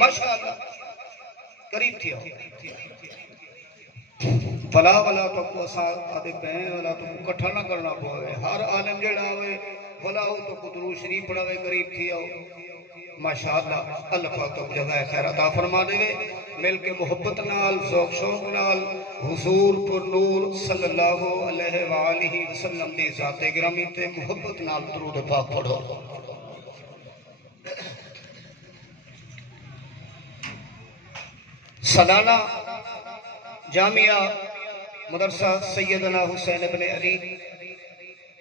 ماشاءاللہ قریب تھی بلا والا تو کو اساں آدھے بہن والا تو کٹھا نہ کرنا پوے ہر عالم جڑا ہوئے بلا ہو تو درود شریف پڑھاوے قریب تھی آؤ ماشاءاللہ اللہ پاک تو جزائے خیر عطا فرما دے مل کے محبت نال ذوق شوق نال حضور پر نور صلی اللہ علیہ وآلہ وسلم دی ذات گرامی تے محبت نال درود پاک پڑھو سالانہ جامعہ مدرسہ سیدنا حسین ابن علی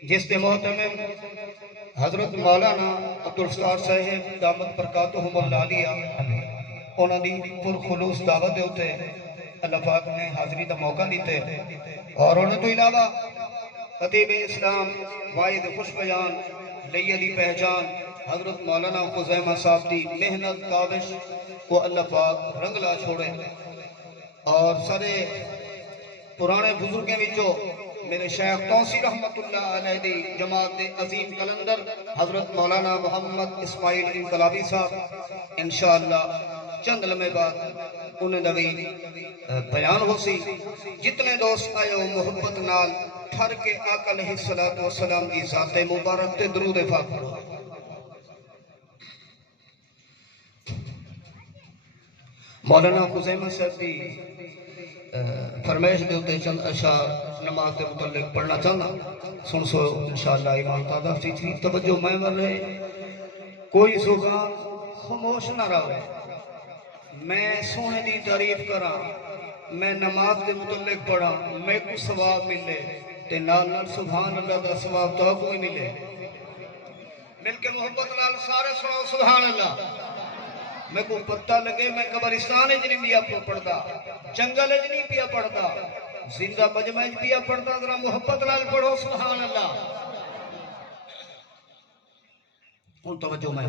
جس کے محتمم حضرت مولانا عبدالستار صاحب دامت برکاتہم العالیہ انہوں نے پرخلوص دعوت دے ہوتے اللہ پاک نے حاضری دا موقع دیتے اور انہوں تو علاوہ خطیب اسلام واحد خوش بیان لی علی پہچان حضرت مولانا خزیمہ صاحب دی محنت کاوش کو اللہ پاک رنگلا چھوڑے اور سارے پرانے بزرگیں وچوں میرے شیخ توسی رحمت اللہ علیہ دی جماعت دے عظیم کلندر حضرت مولانا محمد اسماعیل انقلابی صاحب انشاءاللہ چند لمحے بعد انہیں دوی بیان ہو سی جتنے دوست آئے ہو محبت نال ٹھر کے آقا علیہ السلام کی ذات مبارک تے درود پاک پڑھو مولانا خزیمہ صاحب بھی فرمائش دیتے چند اشعار نماز کے متعلق پڑھنا چاہنا سن سو انشاءاللہ ایمان تعداد سی تھی توجہ میں مر رہے کوئی زبان خاموش نہ رہے میں سونے دی تعریف کرا میں نماز کے متعلق پڑھا میں کو ثواب ملے تے نال نال سبحان اللہ دا ثواب تو کوئی ملے مل کے محبت نال سارے سنو سبحان اللہ میں کو پتہ لگے میں قبرستان اجنی پیا پڑھتا جنگل اجنی پیا پڑھتا زندہ مجمع پیا پڑھتا ذرا محبت نال پڑھو سبحان اللہ ان توجہ میں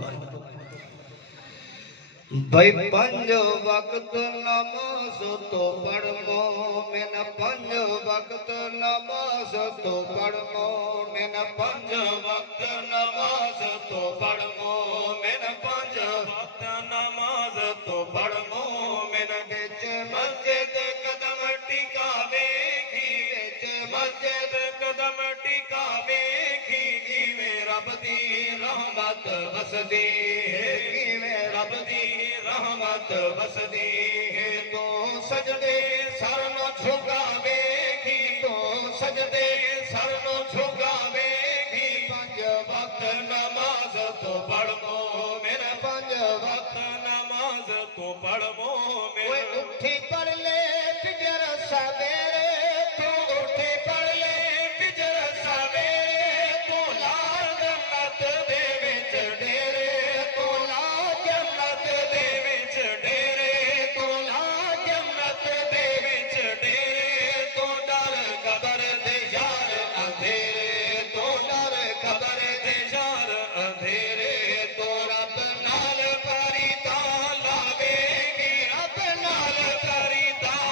بھائی پنج وقت نماز تو پڑھ مومن پنج وقت نماز تو پڑھ مومن پنج وقت نماز تو پڑھ مومن پنج وقت نماز تو پڑھ مومن وچ مسجد قدم ٹکاوے کھی وچ مسجد قدم ٹکاوے کھی جیویں رب دی رحمت وسدی ہے کیویں رب دی رحمت وسدی ہے تو سجدے سر نو جھکاوے کھی تو سجدے سر نو جھکاوے کھی پنج وقت نماز تو پڑھ مومن پنج وقت نماز تو پڑھ مومن اٹھی پڑھ لے فجر سویرے تو اٹھی پڑھ لے فجر سویرے تو لال جنت دے وچ ڈیرے تو لال جنت دے وچ ڈیرے تو لال جنت دے وچ ڈیرے تو ڈر قبر دے یار اندھیرے تو ڈر قبر دے یار اندھیرے تو رب نال پریتا لاوے گی رب نال پریتا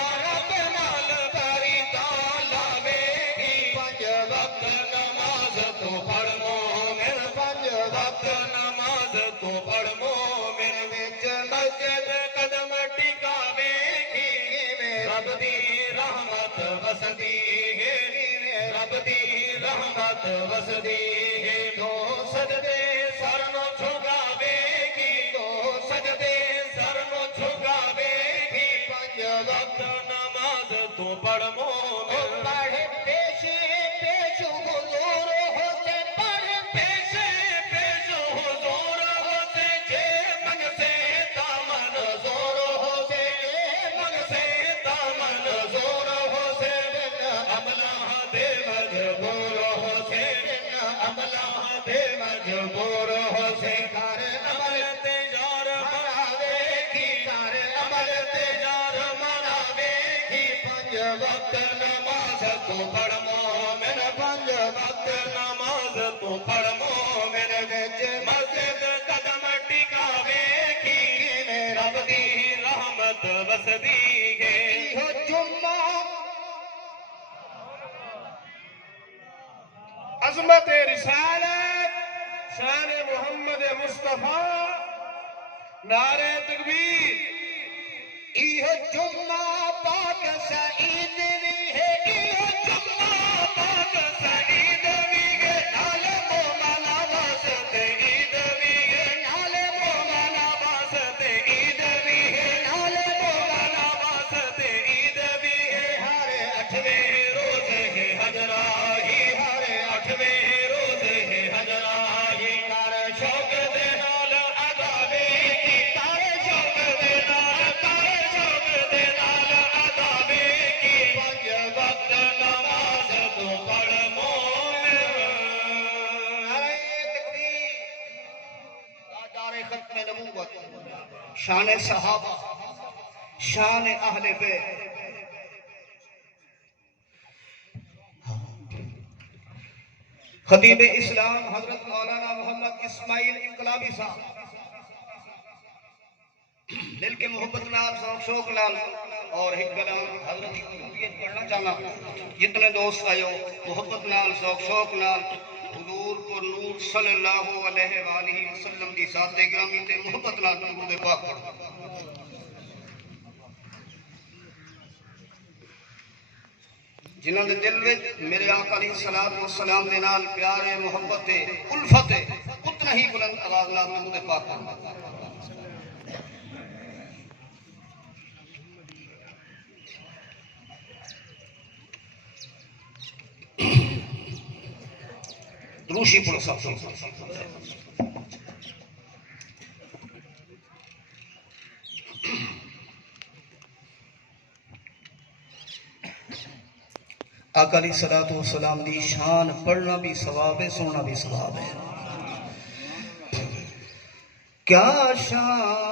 لاوے گی پنج وقت نماز تو پڑھ مومن پنج وقت نماز تو پڑھ مومن وچ مسجد قدم ٹکاوے گی رب دی رحمت وسدی ہے رب دی رحمت وسدی ہے تو سجدے سر نو جھکاوے گی تو سجدے سر نو جھکاوے گی پنج وقت نماز تو پڑھ مومن پڑھ پیش پیش حضور ہوتے پڑھ پیش پیش حضور ہوتے جے من سے دامن زور ہوتے جے من سے دامن زور ہوتے عملہ دے مجبور ہوتے عملہ دے مجبور ہوتے کار عمل تجار مناوے گی کار عمل تجار مناوے گی پنج وقت نماز تو پڑھ مومن پنج وقت نماز تو پڑھ مومن وچ مسجد قدم ٹکاوے گی رب دی رحمت وسدی ہے جمعہ عظمت رسالت شان محمد مصطفیٰ نعرہ تکبیر یہ جمعہ پاک سعید بھی ہے یہ جمعہ پاک سعید بھی ہے نال مومن واسطے عید بھی ہے نال مومن واسطے عید بھی ہے نال مومن واسطے عید بھی ہے ہر 8ویں روز ہے حجرائی ہر 8ویں روز ہے حجرائی کر شوق دے نال ادا کی کر شوق دے نال کر شوق دے نال ادا کی 5 وقت نماز تو پڑھ مومن نعرہ تکبیر تاجدار ختم نبوت شان صحابہ شان اہل بیت خطیب اسلام حضرت مولانا محمد اسماعیل انقلابی صاحب دل کے محبت نال شوق نال اور ایک کلام حضرت کی قربیت پڑھنا چاہنا جتنے دوست آئے محبت نال شوق نال حضور کو نور صلی اللہ علیہ وآلہ وسلم دی ذات گرامی تے محبت نال درود پاک پڑھو جنہاں دے دل وچ میرے آقا علیہ الصلوۃ والسلام دے نال پیار محبت الفت اتنا ہی بلند آواز نال درود پاک پڑھو دروشی پڑھو سب آقا علیہ الصلوۃ والسلام دی شان پڑھنا بھی ثواب ہے سننا بھی ثواب ہے کیا شان